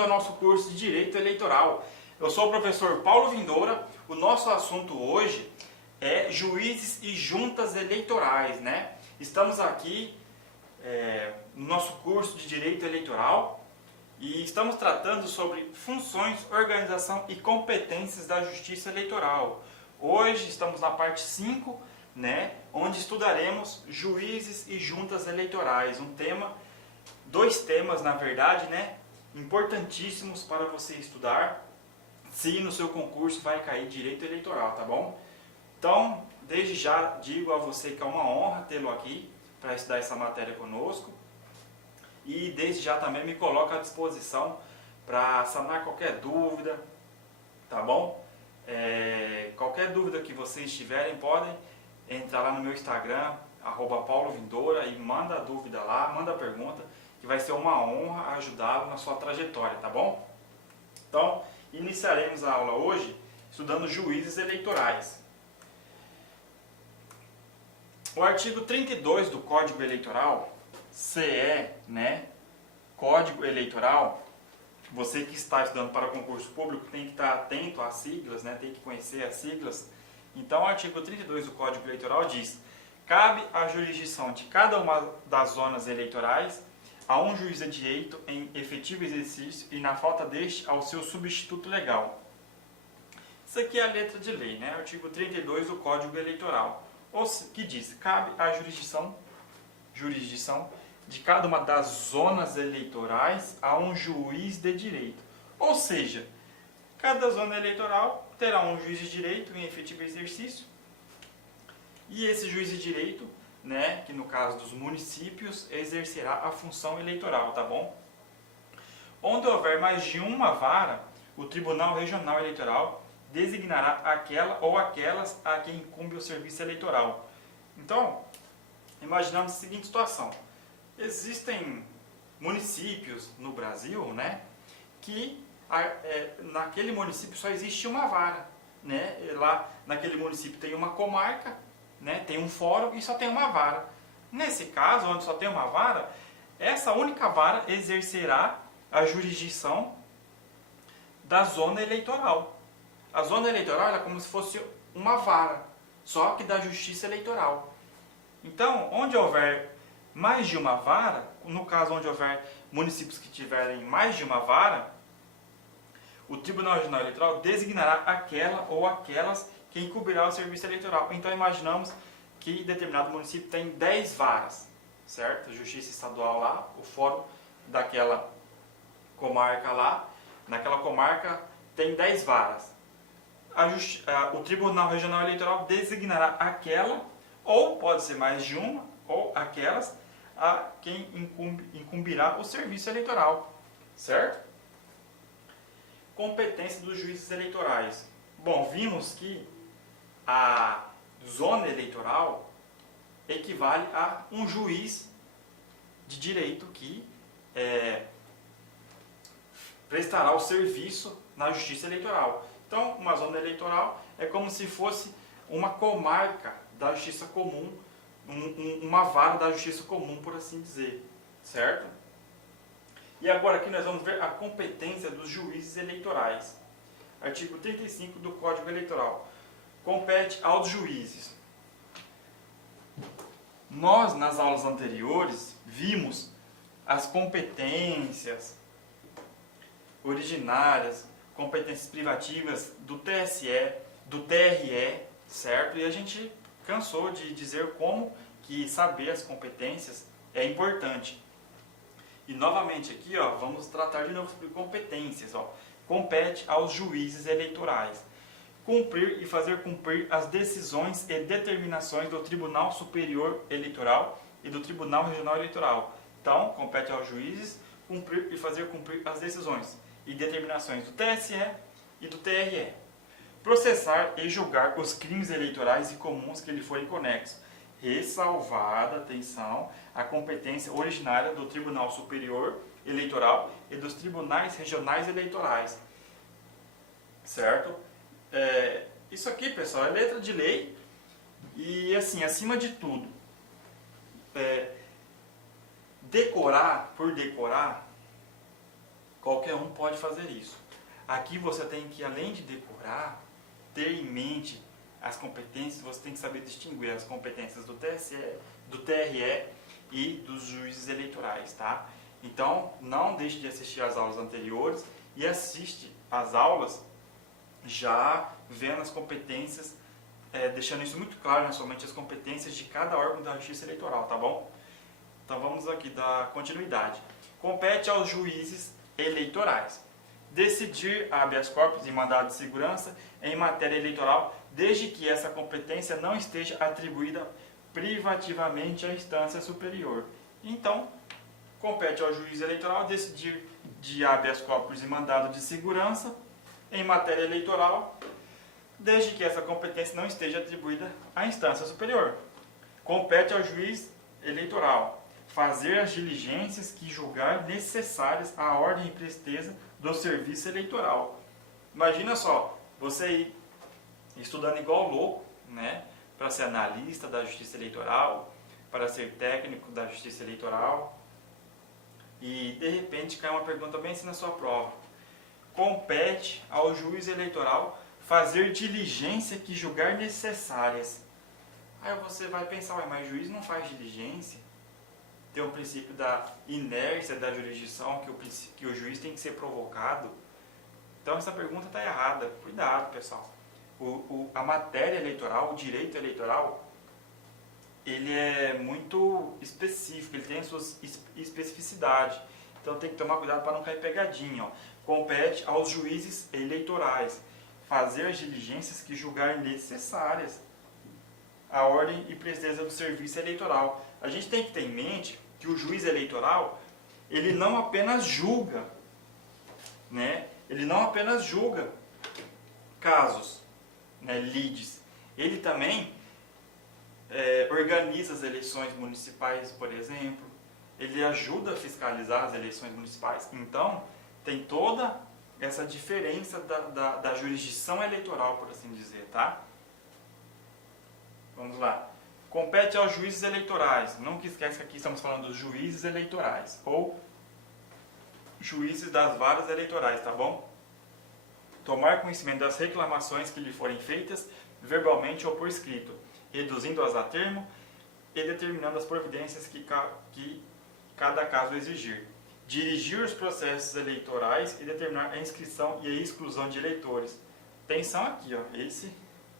bem-vindo ao nosso curso de Direito Eleitoral. Eu sou o professor Paulo Vindoura. O nosso assunto hoje é juízes e juntas eleitorais, né? Estamos aqui no nosso curso de Direito Eleitoral e estamos tratando sobre funções, organização e competências da Justiça Eleitoral. Hoje estamos na parte 5, né, onde estudaremos juízes e juntas eleitorais, dois temas na verdade, né, importantíssimos para você estudar, se no seu concurso vai cair direito eleitoral, tá bom? Então, desde já digo a você que é uma honra tê-lo aqui para estudar essa matéria conosco e desde já também me coloco à disposição para sanar qualquer dúvida, tá bom? Qualquer dúvida que vocês tiverem, podem entrar lá no meu Instagram, @paulovindoura, e manda a dúvida lá, manda a pergunta, que vai ser uma honra ajudá-lo na sua trajetória, tá bom? Então, iniciaremos a aula hoje estudando juízes eleitorais. O artigo 32 do Código Eleitoral, CE, né, Código Eleitoral, você que está estudando para concurso público tem que estar atento às siglas, né, tem que conhecer as siglas. Então, o artigo 32 do Código Eleitoral diz: cabe à jurisdição de cada uma das zonas eleitorais a um juiz de direito em efetivo exercício e, na falta deste, ao seu substituto legal. Isso aqui é a letra de lei, né? Artigo 32 do Código Eleitoral, que diz: cabe à jurisdição de cada uma das zonas eleitorais a um juiz de direito. Ou seja, cada zona eleitoral terá um juiz de direito em efetivo exercício e esse juiz de direito, né, que no caso dos municípios, exercerá a função eleitoral, tá bom? Onde houver mais de uma vara, o Tribunal Regional Eleitoral designará aquela ou aquelas a quem incumbe o serviço eleitoral. Então, imaginamos a seguinte situação: existem municípios no Brasil, né, que naquele município só existe uma vara, né? Lá naquele município tem uma comarca, né, tem um fórum e só tem uma vara. Nesse caso, onde só tem uma vara, essa única vara exercerá a jurisdição da zona eleitoral. A zona eleitoral é como se fosse uma vara, só que da justiça eleitoral. Então, onde houver mais de uma vara, no caso onde houver municípios que tiverem mais de uma vara, o Tribunal Regional Eleitoral designará aquela ou aquelas que incumbirá o serviço eleitoral. Então, imaginamos que determinado município tem 10 varas, certo? A Justiça Estadual lá, o fórum daquela comarca lá, naquela comarca tem 10 varas. O Tribunal Regional Eleitoral designará aquela, ou pode ser mais de uma, ou aquelas, a quem incumbirá o serviço eleitoral, certo? Competência dos juízes eleitorais. Bom, vimos que a zona eleitoral equivale a um juiz de direito que prestará o serviço na justiça eleitoral. Então, uma zona eleitoral é como se fosse uma comarca da justiça comum, uma vara da justiça comum, por assim dizer, certo? E agora aqui nós vamos ver a competência dos juízes eleitorais. Artigo 35 do Código Eleitoral. Compete aos juízes. Nós, nas aulas anteriores, vimos as competências originárias, competências privativas do TSE, do TRE, certo? E a gente cansou de dizer como que saber as competências é importante. E novamente aqui, ó, vamos tratar de novo sobre competências. Ó. Compete aos juízes eleitorais cumprir e fazer cumprir as decisões e determinações do Tribunal Superior Eleitoral e do Tribunal Regional Eleitoral. Então, compete aos juízes cumprir e fazer cumprir as decisões e determinações do TSE e do TRE. Processar e julgar os crimes eleitorais e comuns que lhe forem conexos, ressalvada, atenção, a competência originária do Tribunal Superior Eleitoral e dos Tribunais Regionais Eleitorais. Certo? Isso aqui, pessoal, é letra de lei e, assim, acima de tudo, decorar por decorar Qualquer um pode fazer isso. Aqui você tem que, além de decorar, ter em mente as competências, você tem que saber distinguir as competências do TSE, do TRE e dos juízes eleitorais, tá? Então, não deixe de assistir às aulas anteriores e assiste às aulas já vendo as competências, deixando isso muito claro na sua mente, as competências de cada órgão da Justiça Eleitoral, tá bom? Então vamos aqui dar continuidade. Compete aos juízes eleitorais decidir habeas corpus e mandado de segurança em matéria eleitoral, desde que essa competência não esteja atribuída privativamente à instância superior. Então, compete ao juiz eleitoral decidir de habeas corpus e mandado de segurança em matéria eleitoral, desde que essa competência não esteja atribuída à instância superior. Compete ao juiz eleitoral fazer as diligências que julgar necessárias à ordem e presteza do serviço eleitoral. Imagina só, você ir estudando igual louco, né, para ser analista da Justiça Eleitoral, para ser técnico da Justiça Eleitoral, e de repente cai uma pergunta bem assim na sua prova. Compete ao juiz eleitoral fazer diligência que julgar necessárias. Aí você vai pensar, mas o juiz não faz diligência? Tem o princípio da inércia da jurisdição, que o juiz tem que ser provocado. Então essa pergunta está errada. Cuidado, pessoal. A matéria eleitoral, o direito eleitoral, ele é muito específico, ele tem as suas especificidades. Então tem que tomar cuidado para não cair pegadinha. Ó. Compete aos juízes eleitorais fazer as diligências que julgar necessárias à ordem e presteza do serviço eleitoral. A gente tem que ter em mente que o juiz eleitoral, ele não apenas julga, né? Ele não apenas julga casos, né, lides. Ele também organiza as eleições municipais, por exemplo. Ele ajuda a fiscalizar as eleições municipais. Então, tem toda essa diferença da jurisdição eleitoral, por assim dizer, tá? Vamos lá. Compete aos juízes eleitorais. Nunca esquece que aqui estamos falando dos juízes eleitorais. Ou juízes das varas eleitorais, tá bom? Tomar conhecimento das reclamações que lhe forem feitas, verbalmente ou por escrito, reduzindo-as a termo e determinando as providências que cada caso exigir. Dirigir os processos eleitorais e determinar a inscrição e a exclusão de eleitores. Atenção aqui, ó, esse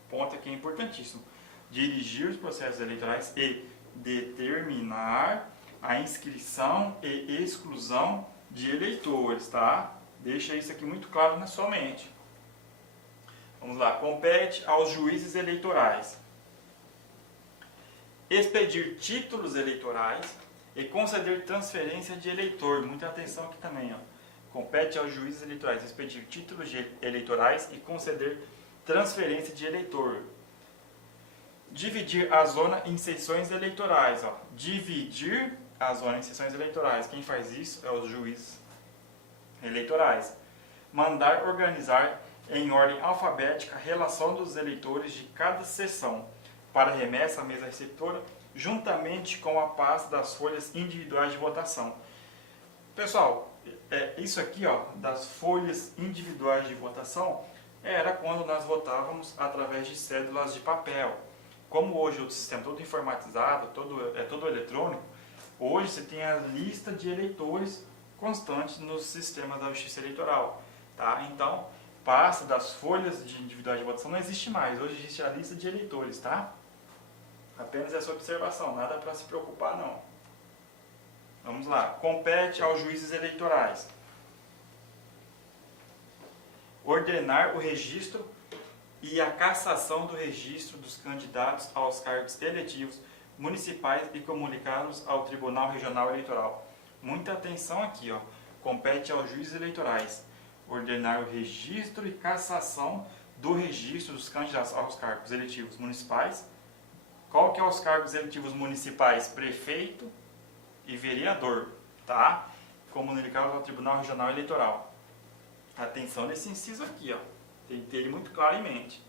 ponto aqui é importantíssimo. Dirigir os processos eleitorais e determinar a inscrição e exclusão de eleitores, tá? Deixa isso aqui muito claro na sua mente. Vamos lá. Compete aos juízes eleitorais expedir títulos eleitorais e conceder transferência de eleitor. Muita atenção aqui também, ó. Compete aos juízes eleitorais expedir títulos eleitorais e conceder transferência de eleitor. Dividir a zona em seções eleitorais. Ó. Dividir a zona em seções eleitorais. Quem faz isso é os juízes eleitorais. Mandar organizar em ordem alfabética a relação dos eleitores de cada seção para remessa à mesa receptora, juntamente com a pasta das folhas individuais de votação. Pessoal, isso aqui, ó, das folhas individuais de votação, era quando nós votávamos através de cédulas de papel. Como hoje o sistema é todo informatizado, todo eletrônico, hoje você tem a lista de eleitores constante no sistema da Justiça Eleitoral. Tá? Então, pasta das folhas de individuais de votação não existe mais. Hoje existe a lista de eleitores, tá? Apenas essa observação, nada para se preocupar não. Vamos lá. Compete aos juízes eleitorais ordenar o registro e a cassação do registro dos candidatos aos cargos eletivos municipais e comunicá-los ao Tribunal Regional Eleitoral. Muita atenção aqui, ó. Compete aos juízes eleitorais ordenar o registro e cassação do registro dos candidatos aos cargos eletivos municipais. Qual que é os cargos eletivos municipais? Prefeito e vereador, tá? Comunicá-los ao Tribunal Regional Eleitoral. Atenção nesse inciso aqui, ó. Tem que ter ele muito claro em mente.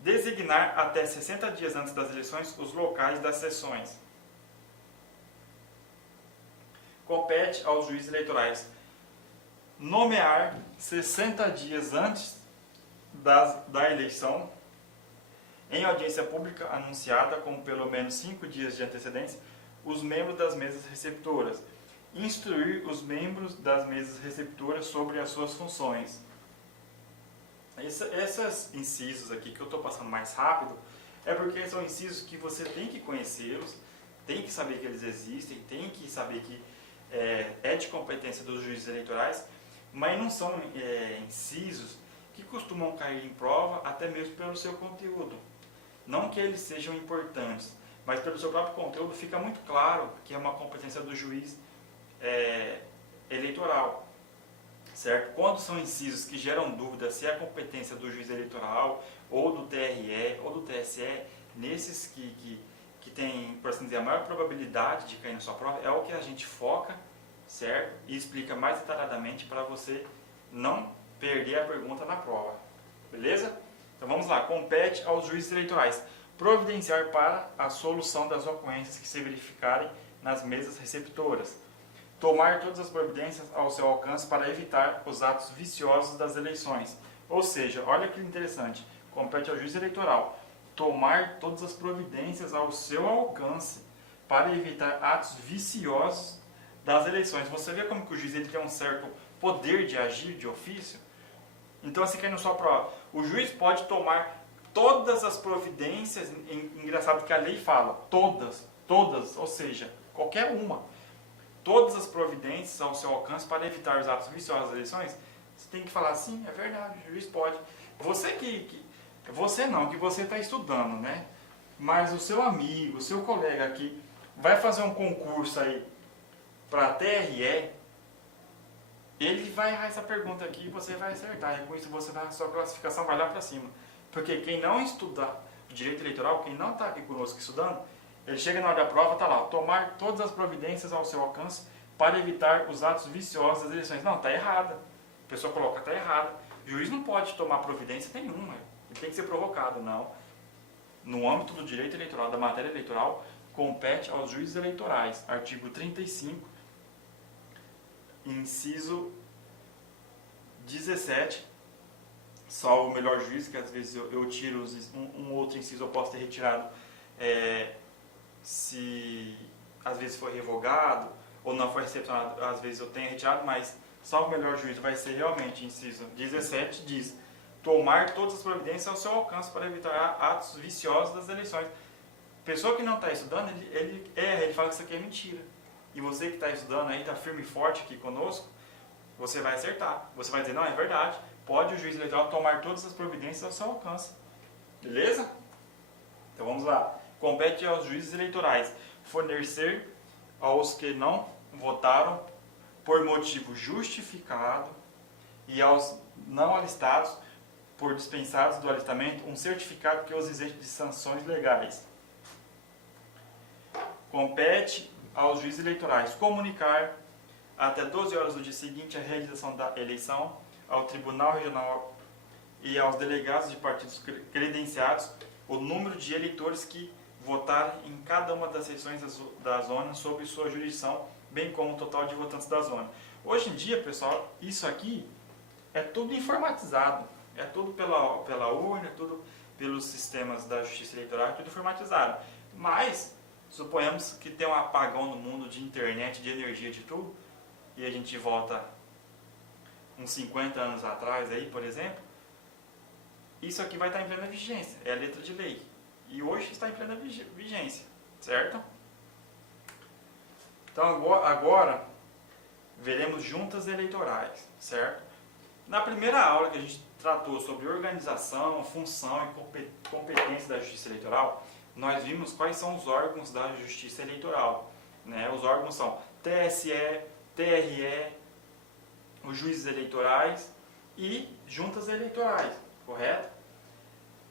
Designar até 60 dias antes das eleições os locais das sessões. Compete aos juízes eleitorais nomear 60 dias antes da eleição, em audiência pública anunciada com pelo menos 5 dias de antecedência, os membros das mesas receptoras. Instruir os membros das mesas receptoras sobre as suas funções. Esses incisos aqui que eu estou passando mais rápido, é porque são incisos que você tem que conhecê-los, tem que saber que eles existem, tem que saber que é de competência dos juízes eleitorais, mas não são incisos que costumam cair em prova até mesmo pelo seu conteúdo. Não que eles sejam importantes, mas pelo seu próprio conteúdo fica muito claro que é uma competência do juiz eleitoral. Certo? Quando são incisos que geram dúvida se é a competência do juiz eleitoral, ou do TRE, ou do TSE, nesses que tem, por assim dizer, a maior probabilidade de cair na sua prova, é o que a gente foca, certo? E explica mais detalhadamente para você não perder a pergunta na prova. Beleza? Então vamos lá. Compete aos juízes eleitorais providenciar para a solução das ocorrências que se verificarem nas mesas receptoras. Tomar todas as providências ao seu alcance para evitar os atos viciosos das eleições. Ou seja, olha que interessante, compete ao juiz eleitoral tomar todas as providências ao seu alcance para evitar atos viciosos das eleições. Você vê como que o juiz ele tem um certo poder de agir de ofício? Então, assim, cai na sua prova. O juiz pode tomar todas as providências, engraçado que a lei fala, todas, ou seja, qualquer uma. Todas as providências ao seu alcance para evitar os atos viciosos das eleições, você tem que falar, sim, é verdade, o juiz pode. Você você não, que você está estudando, né? Mas o seu amigo, o seu colega aqui, vai fazer um concurso aí para a TRE, ele vai errar essa pergunta aqui e você vai acertar. E com isso a sua classificação vai lá para cima. Porque quem não estuda direito eleitoral, quem não está aqui conosco estudando, ele chega na hora da prova, está lá, tomar todas as providências ao seu alcance para evitar os atos viciosos das eleições. Não, está errada. A pessoa coloca, está errada. O juiz não pode tomar providência nenhuma. Ele tem que ser provocado, não. No âmbito do direito eleitoral, da matéria eleitoral, compete aos juízes eleitorais. Artigo 35, inciso 17, salvo o melhor juiz, que às vezes eu tiro um outro inciso, eu posso ter retirado se às vezes foi revogado ou não foi recepcionado, às vezes eu tenho retirado, mas salvo o melhor juízo vai ser realmente inciso 17, diz tomar todas as providências ao seu alcance para evitar atos viciosos das eleições. Pessoa que não está estudando, ele erra, ele fala que isso aqui é mentira. E você que está estudando aí, está firme e forte aqui conosco, você vai acertar. Você vai dizer, não, é verdade, pode o juiz eleitoral tomar todas as providências ao seu alcance. Beleza? Então vamos lá. Compete aos juízes eleitorais fornecer aos que não votaram por motivo justificado e aos não alistados por dispensados do alistamento um certificado que os isente de sanções legais. Compete aos juízes eleitorais comunicar até 12 horas do dia seguinte a realização da eleição ao Tribunal Regional e aos delegados de partidos credenciados o número de eleitores que votarem em cada uma das seções da zona sob sua jurisdição, bem como o total de votantes da zona. Hoje em dia, pessoal, isso aqui é tudo informatizado. É tudo pela urna, é tudo pelos sistemas da justiça eleitoral, é tudo informatizado. Mas, suponhamos que tem um apagão no mundo de internet, de energia, de tudo, e a gente volta uns 50 anos atrás, aí, por exemplo, isso aqui vai estar em plena vigência, é a letra de lei. E hoje está em plena vigência, certo? Então agora veremos juntas eleitorais, certo? Na primeira aula que a gente tratou sobre organização, função e competência da justiça eleitoral, nós vimos quais são os órgãos da justiça eleitoral. Né? Os órgãos são TSE, TRE, os juízes eleitorais e juntas eleitorais, correto?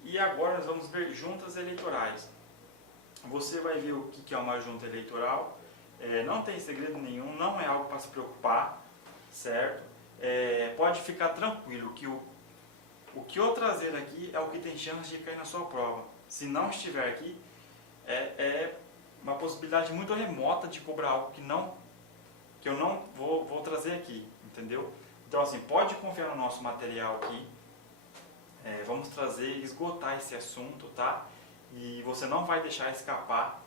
E agora nós vamos ver juntas eleitorais. Você vai ver o que é uma junta eleitoral. Não tem segredo nenhum, não é algo para se preocupar, certo? Pode ficar tranquilo que o que eu trazer aqui é o que tem chance de cair na sua prova. Se não estiver aqui, é uma possibilidade muito remota de cobrar algo que eu não vou trazer aqui, entendeu? Então, assim, pode confiar no nosso material aqui. Vamos trazer, esgotar esse assunto, tá? E você não vai deixar escapar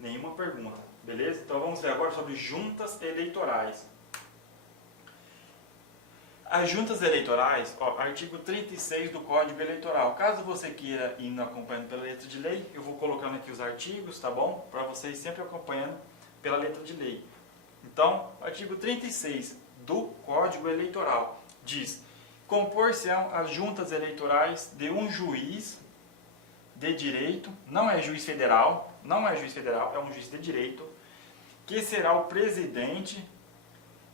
nenhuma pergunta, beleza? Então, vamos ver agora sobre juntas eleitorais. As juntas eleitorais, artigo 36 do Código Eleitoral. Caso você queira ir acompanhando pela letra de lei, eu vou colocando aqui os artigos, tá bom? Para vocês sempre acompanhando pela letra de lei. Então, artigo 36 do Código Eleitoral diz: compor-se-ão as juntas eleitorais de um juiz de direito, não é juiz federal, é um juiz de direito, que será o presidente,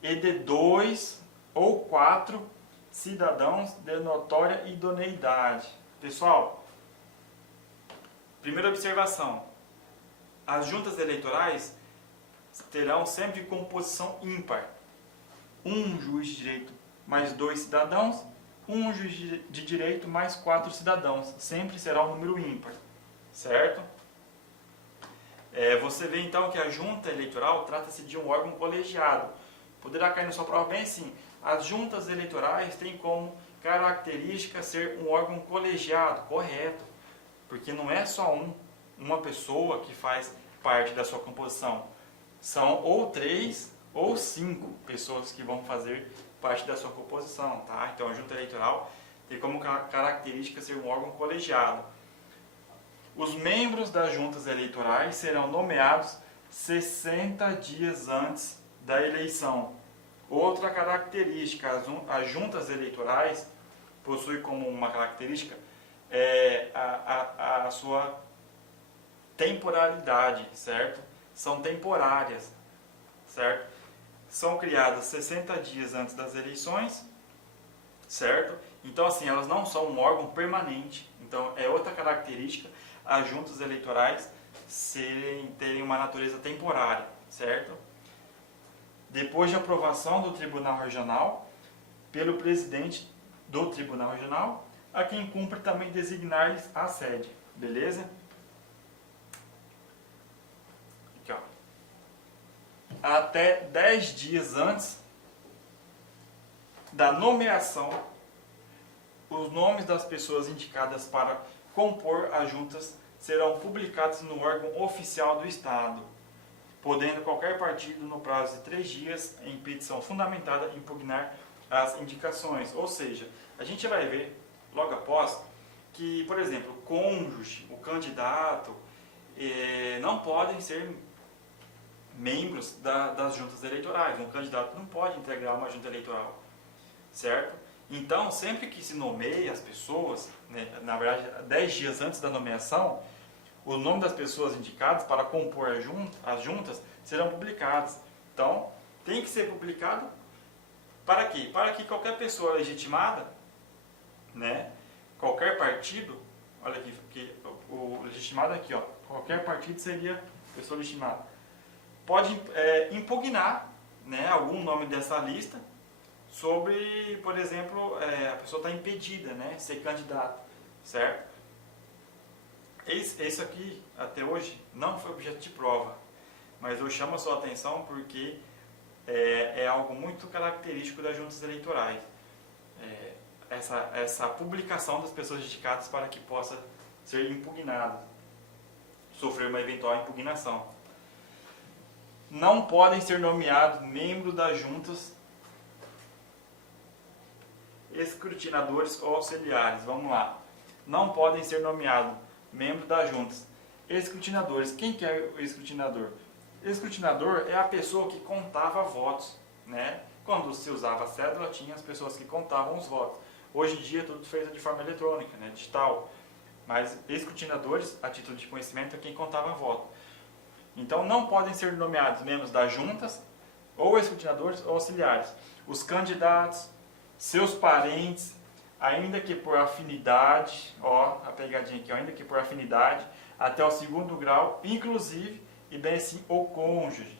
e de 2 ou 4 cidadãos de notória idoneidade. Pessoal, primeira observação: as juntas eleitorais terão sempre composição ímpar. Um juiz de direito mais 2 cidadãos, um juiz de direito mais 4 cidadãos. Sempre será um número ímpar, certo? Você vê então que a junta eleitoral trata-se de um órgão colegiado. Poderá cair na sua prova bem assim: as juntas eleitorais têm como característica ser um órgão colegiado. Correto, porque não é só uma pessoa que faz parte da sua composição. São ou 3 ou 5 pessoas que vão fazer parte da sua composição, tá? Então a junta eleitoral tem como característica ser um órgão colegiado. Os membros das juntas eleitorais serão nomeados 60 dias antes da eleição. Outra característica: as juntas eleitorais possuem como uma característica a sua temporalidade, certo? São temporárias, certo? São criadas 60 dias antes das eleições, certo? Então, assim, elas não são um órgão permanente. Então, é outra característica as juntas eleitorais terem uma natureza temporária, certo? Depois de aprovação do Tribunal Regional, pelo presidente do Tribunal Regional, a quem cumpre também designar-lhes a sede, beleza? Aqui, ó. Até 10 dias antes da nomeação, os nomes das pessoas indicadas para compor as juntas serão publicados no órgão oficial do Estado, podendo qualquer partido, no prazo de 3 dias, em petição fundamentada, impugnar as indicações. Ou seja, a gente vai ver logo após que, por exemplo, o cônjuge, o candidato, não podem ser membros das juntas eleitorais. Um candidato não pode integrar uma junta eleitoral, certo? Então, sempre que se nomeia as pessoas, né, na verdade, 10 dias antes da nomeação, o nome das pessoas indicadas para compor as juntas serão publicados. Então, tem que ser publicado para quê? Para que qualquer pessoa legitimada, né, qualquer partido, olha aqui, que o legitimado aqui, ó, qualquer partido seria pessoa legitimada, pode impugnar, né, algum nome dessa lista sobre, por exemplo, a pessoa está impedida, né, ser candidato, certo? Isso aqui, até hoje, não foi objeto de prova, mas eu chamo a sua atenção porque é algo muito característico das juntas eleitorais. Essa publicação das pessoas indicadas para que possa ser impugnado, sofrer uma eventual impugnação. Não podem ser nomeados membros das juntas escrutinadores ou auxiliares. Vamos lá. Não podem ser nomeados membros das juntas escrutinadores. Quem que é o escrutinador? Escrutinador é a pessoa que contava votos, né? Quando se usava a cédula, tinha as pessoas que contavam os votos. Hoje em dia é tudo feito de forma eletrônica, né? Digital. Mas escrutinadores, a título de conhecimento, é quem contava voto. Então não podem ser nomeados membros das juntas ou escrutinadores ou auxiliares. Os candidatos, seus parentes, ainda que por afinidade, ó, a pegadinha aqui, ó, ainda que por afinidade, até o 2º grau, inclusive, e bem assim, o cônjuge.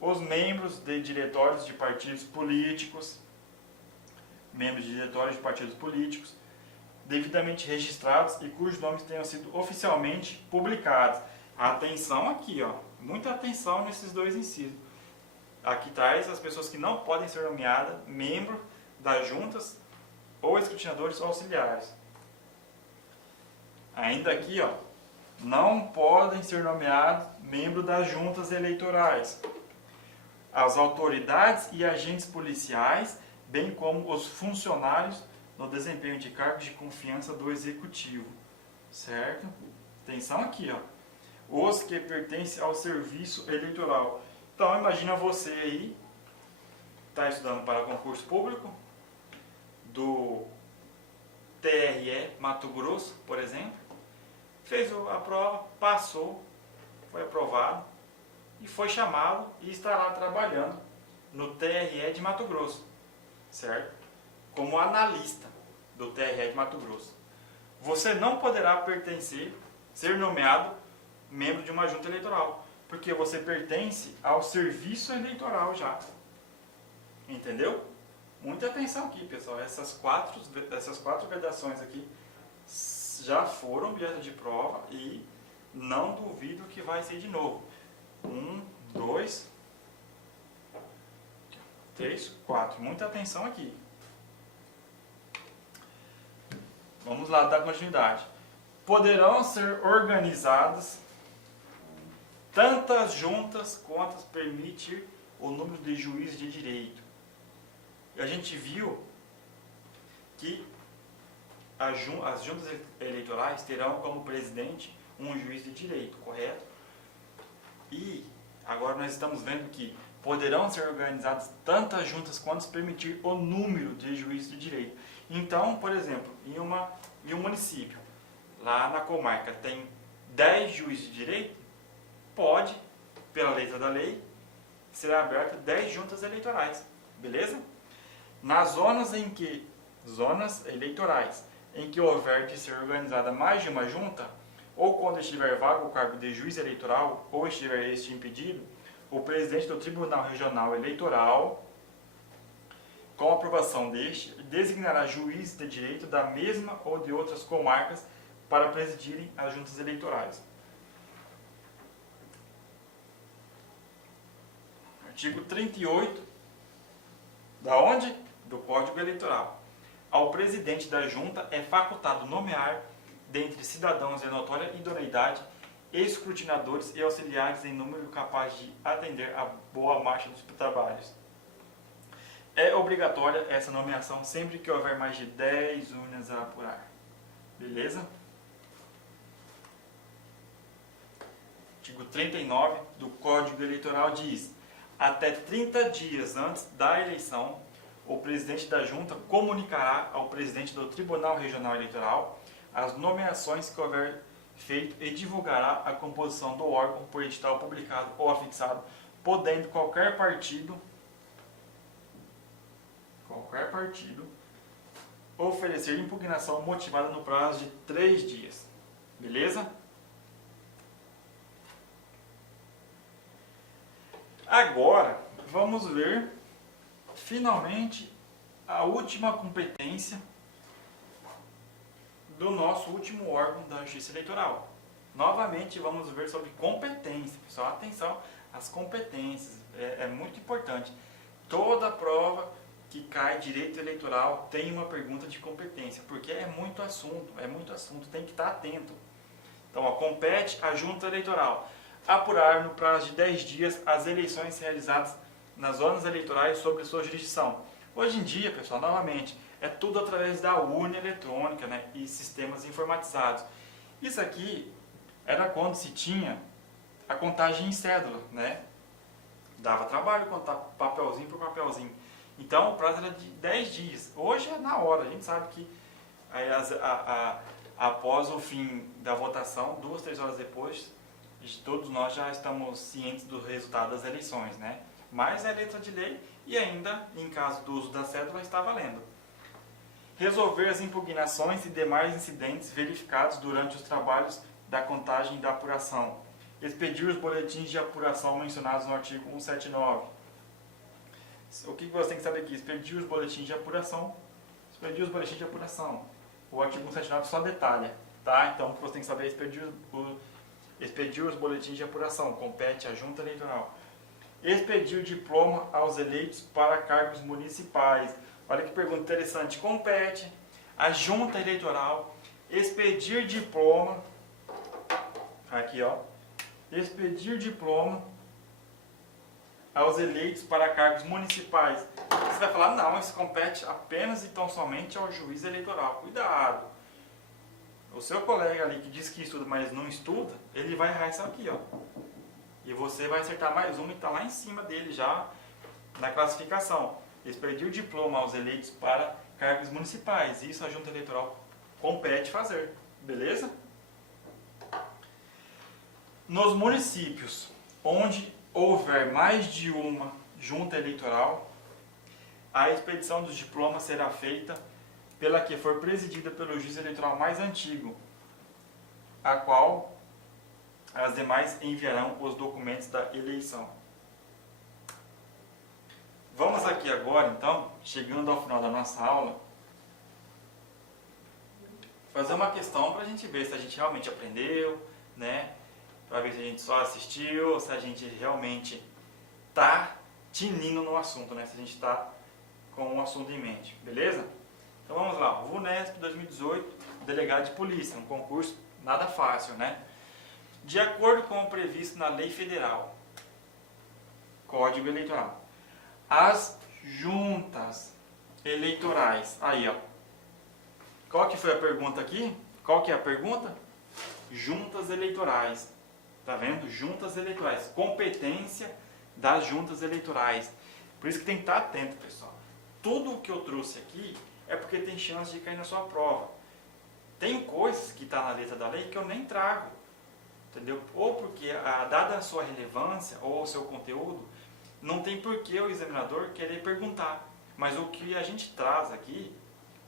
Os membros de diretórios de partidos políticos, devidamente registrados e cujos nomes tenham sido oficialmente publicados. Atenção aqui, ó, muita atenção nesses dois incisos. Aqui traz as pessoas que não podem ser nomeadas membro das juntas ou escrutinadores auxiliares. Ainda aqui, ó, não podem ser nomeados membro das juntas eleitorais as autoridades e agentes policiais, bem como os funcionários no desempenho de cargos de confiança do executivo, certo? Atenção aqui, ó, os que pertencem ao serviço eleitoral. Então, imagina você aí, está estudando para concurso público do TRE Mato Grosso, por exemplo, fez a prova, passou, foi aprovado e foi chamado e está lá trabalhando no TRE de Mato Grosso, certo? Como analista do TRE de Mato Grosso. Você não poderá pertencer, ser nomeado membro de uma junta eleitoral, porque você pertence ao serviço eleitoral já. Entendeu? Muita atenção aqui, pessoal. Essas quatro vedações aqui já foram objeto de prova e não duvido que vai ser de novo. 1, 2, 3, 4. Muita atenção aqui. Vamos lá dar continuidade. Poderão ser organizadas tantas juntas quantas permitir o número de juízes de direito. E a gente viu que as juntas eleitorais terão como presidente um juiz de direito, correto? E agora nós estamos vendo que poderão ser organizadas tantas juntas quantas permitir o número de juízes de direito. Então, por exemplo, em um município, lá na comarca, tem 10 juízes de direito, pode, pela letra da lei, ser aberta 10 juntas eleitorais, beleza? Nas zonas eleitorais em que houver de ser organizada mais de uma junta, ou quando estiver vago o cargo de juiz eleitoral, ou estiver este impedido, o presidente do Tribunal Regional Eleitoral, com aprovação deste, designará juízes de direito da mesma ou de outras comarcas para presidirem as juntas eleitorais. Artigo 38, da onde? Do Código Eleitoral. Ao presidente da junta é facultado nomear, dentre cidadãos de notória idoneidade, escrutinadores e auxiliares em número capaz de atender à boa marcha dos trabalhos. É obrigatória essa nomeação sempre que houver mais de 10 urnas a apurar. Beleza? Artigo 39 do Código Eleitoral diz: até 30 dias antes da eleição, o presidente da junta comunicará ao presidente do Tribunal Regional Eleitoral as nomeações que houver feito e divulgará a composição do órgão por edital publicado ou afixado, podendo qualquer partido oferecer impugnação motivada no prazo de 3 dias. Beleza? Agora, vamos ver, finalmente, a última competência do nosso último órgão da Justiça Eleitoral. Novamente, vamos ver sobre competência. Pessoal, atenção, as competências, é muito importante. Toda prova que cai direito eleitoral tem uma pergunta de competência, porque é muito assunto, tem que estar atento. Então, ó, compete à Junta Eleitoral apurar no prazo de 10 dias as eleições realizadas nas zonas eleitorais sobre sua jurisdição. Hoje em dia, pessoal, novamente, é tudo através da urna eletrônica, né, e sistemas informatizados. Isso aqui era quando se tinha a contagem em cédula, né? Dava trabalho contar papelzinho por papelzinho. Então, o prazo era de 10 dias. Hoje é na hora. A gente sabe que aí, após o fim da votação, 2, 3 horas depois, todos nós já estamos cientes do resultado das eleições, né? Mas é letra de lei e ainda, em caso do uso da cédula, está valendo. Resolver as impugnações e demais incidentes verificados durante os trabalhos da contagem e da apuração. Expedir os boletins de apuração mencionados no artigo 179. O que você tem que saber aqui? Expedir os boletins de apuração. Expedir os boletins de apuração. O artigo 179 só detalha, tá? Então, o que você tem que saber é expedir os boletins de apuração. Compete à Junta Eleitoral. expedir diploma aos eleitos para cargos municipais. Olha que pergunta interessante. Compete à junta eleitoral expedir diploma, aqui ó, expedir diploma aos eleitos para cargos municipais. Você vai falar, não, isso compete apenas e tão somente ao juiz eleitoral. Cuidado! O seu colega ali que diz que estuda, mas não estuda, ele vai errar isso aqui, ó. E você vai acertar mais uma e está lá em cima dele já na classificação. Expedir o diploma aos eleitos para cargos municipais. Isso a junta eleitoral compete fazer. Beleza? Nos municípios onde houver mais de uma junta eleitoral, a expedição dos diplomas será feita pela que for presidida pelo juiz eleitoral mais antigo, a qual as demais enviarão os documentos da eleição. Vamos aqui agora, então, chegando ao final da nossa aula, fazer uma questão para a gente ver se a gente realmente aprendeu, né? Para ver se a gente só assistiu, se a gente realmente está tinindo no assunto, né? Se a gente está com o assunto em mente, beleza? Então vamos lá, VUNESP 2018, delegado de polícia, um concurso nada fácil, né? De acordo com o previsto na lei federal, Código Eleitoral, as juntas eleitorais, aí ó, qual que foi a pergunta aqui? Qual que é a pergunta? Juntas eleitorais, tá vendo? Juntas eleitorais, competência das juntas eleitorais. Por isso que tem que estar atento, pessoal. Tudo o que eu trouxe aqui é porque tem chance de cair na sua prova. Tem coisas que está na letra da lei que eu nem trago, entendeu? Ou porque, dada a sua relevância ou o seu conteúdo, não tem por que o examinador querer perguntar. Mas o que a gente traz aqui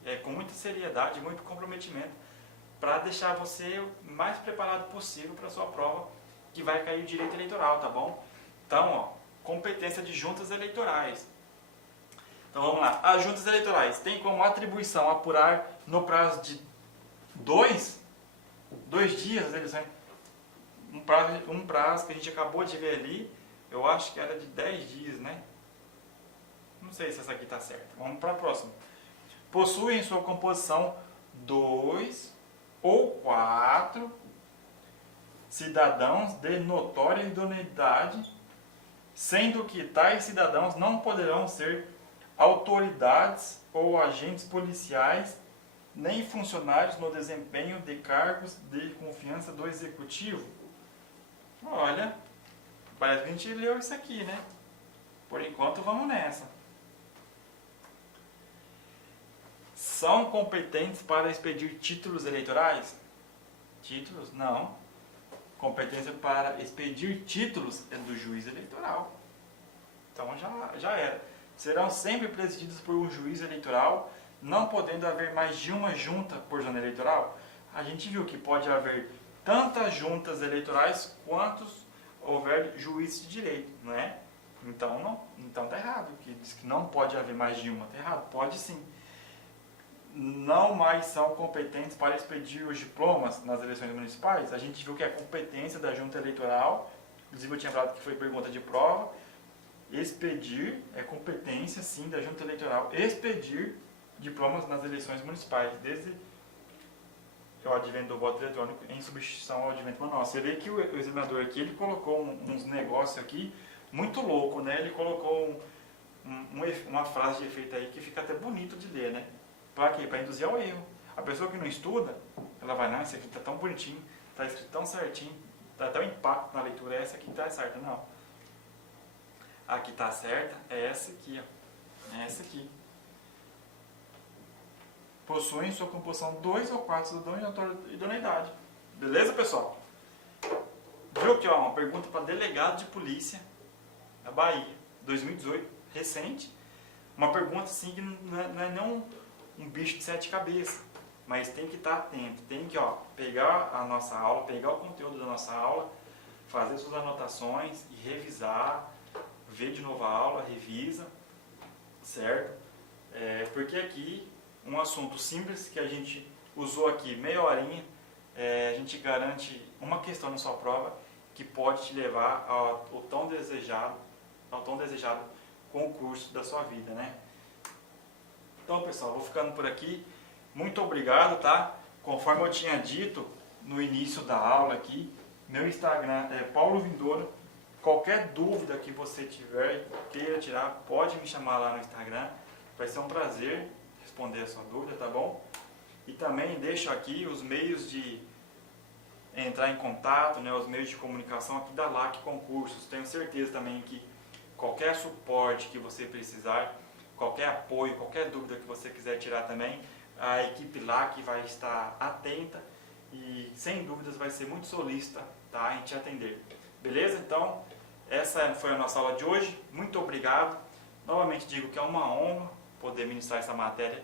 é com muita seriedade, muito comprometimento, para deixar você o mais preparado possível para a sua prova, que vai cair o direito eleitoral, tá bom? Então, ó, competência de juntas eleitorais. Então vamos lá, as juntas eleitorais têm como atribuição apurar no prazo de dois dias as eleições, um prazo que a gente acabou de ver ali, eu acho que era de 10 dias, né? Não sei se essa aqui está certa. Vamos para a próxima. Possuem em sua composição 2 ou 4 cidadãos de notória idoneidade, sendo que tais cidadãos não poderão ser autoridades ou agentes policiais, nem funcionários no desempenho de cargos de confiança do executivo. Olha, parece que a gente leu isso aqui, né? Por enquanto vamos nessa. São competentes para expedir títulos eleitorais? Títulos? Não. Competência para expedir títulos é do juiz eleitoral. Então já era. Serão sempre presididos por um juiz eleitoral, não podendo haver mais de uma junta por zona eleitoral. A gente viu que pode haver tantas juntas eleitorais quantos houver juízes de direito, não é? Então tá errado, que diz que não pode haver mais de uma, tá errado, pode sim. Não mais são competentes para expedir os diplomas nas eleições municipais. A gente viu que a competência da junta eleitoral, inclusive eu tinha falado que foi pergunta de prova, expedir é competência sim da junta eleitoral, expedir diplomas nas eleições municipais, desde o advento do voto eletrônico em substituição ao advento manual. Você vê que o examinador aqui, ele colocou uns negócios aqui muito louco, né? Ele colocou uma frase de efeito aí que fica até bonito de ler, né? Para quê? Para induzir ao erro. A pessoa que não estuda, ela vai, não, esse aqui está tão bonitinho, está escrito tão certinho, dá até um impacto na leitura, essa aqui está certa. Não. A que está certa é essa aqui, ó. É essa aqui. Possuem em sua composição 2 ou 4 cidadãos de notória idoneidade. Beleza, pessoal? Viu aqui, ó, uma pergunta para delegado de polícia da Bahia, 2018, recente. Uma pergunta assim que não é nem um bicho de 7 cabeças, mas tem que estar atento, tem que pegar a nossa aula, pegar o conteúdo da nossa aula, fazer suas anotações e revisar, ver de novo a aula, revisa, certo? Porque aqui, um assunto simples que a gente usou aqui, meia horinha, a gente garante uma questão na sua prova que pode te levar ao tão desejado ao tão desejado concurso da sua vida, né? Então, pessoal, vou ficando por aqui. Muito obrigado, tá? Conforme eu tinha dito no início da aula aqui, meu Instagram é Paulo Vindouro. Qualquer dúvida que você tiver, queira tirar, pode me chamar lá no Instagram. Vai ser um prazer responder a sua dúvida, tá bom? E também deixo aqui os meios de entrar em contato, né, os meios de comunicação aqui da LAC Concursos. Tenho certeza também que qualquer suporte que você precisar, qualquer apoio, qualquer dúvida que você quiser tirar também, a equipe LAC vai estar atenta e sem dúvidas vai ser muito solícita, tá, em te atender. Beleza? Então, essa foi a nossa aula de hoje. Muito obrigado. Novamente digo que é uma honra poder ministrar essa matéria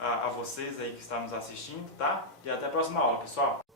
a vocês aí que estão nos assistindo, tá? E até a próxima aula, pessoal.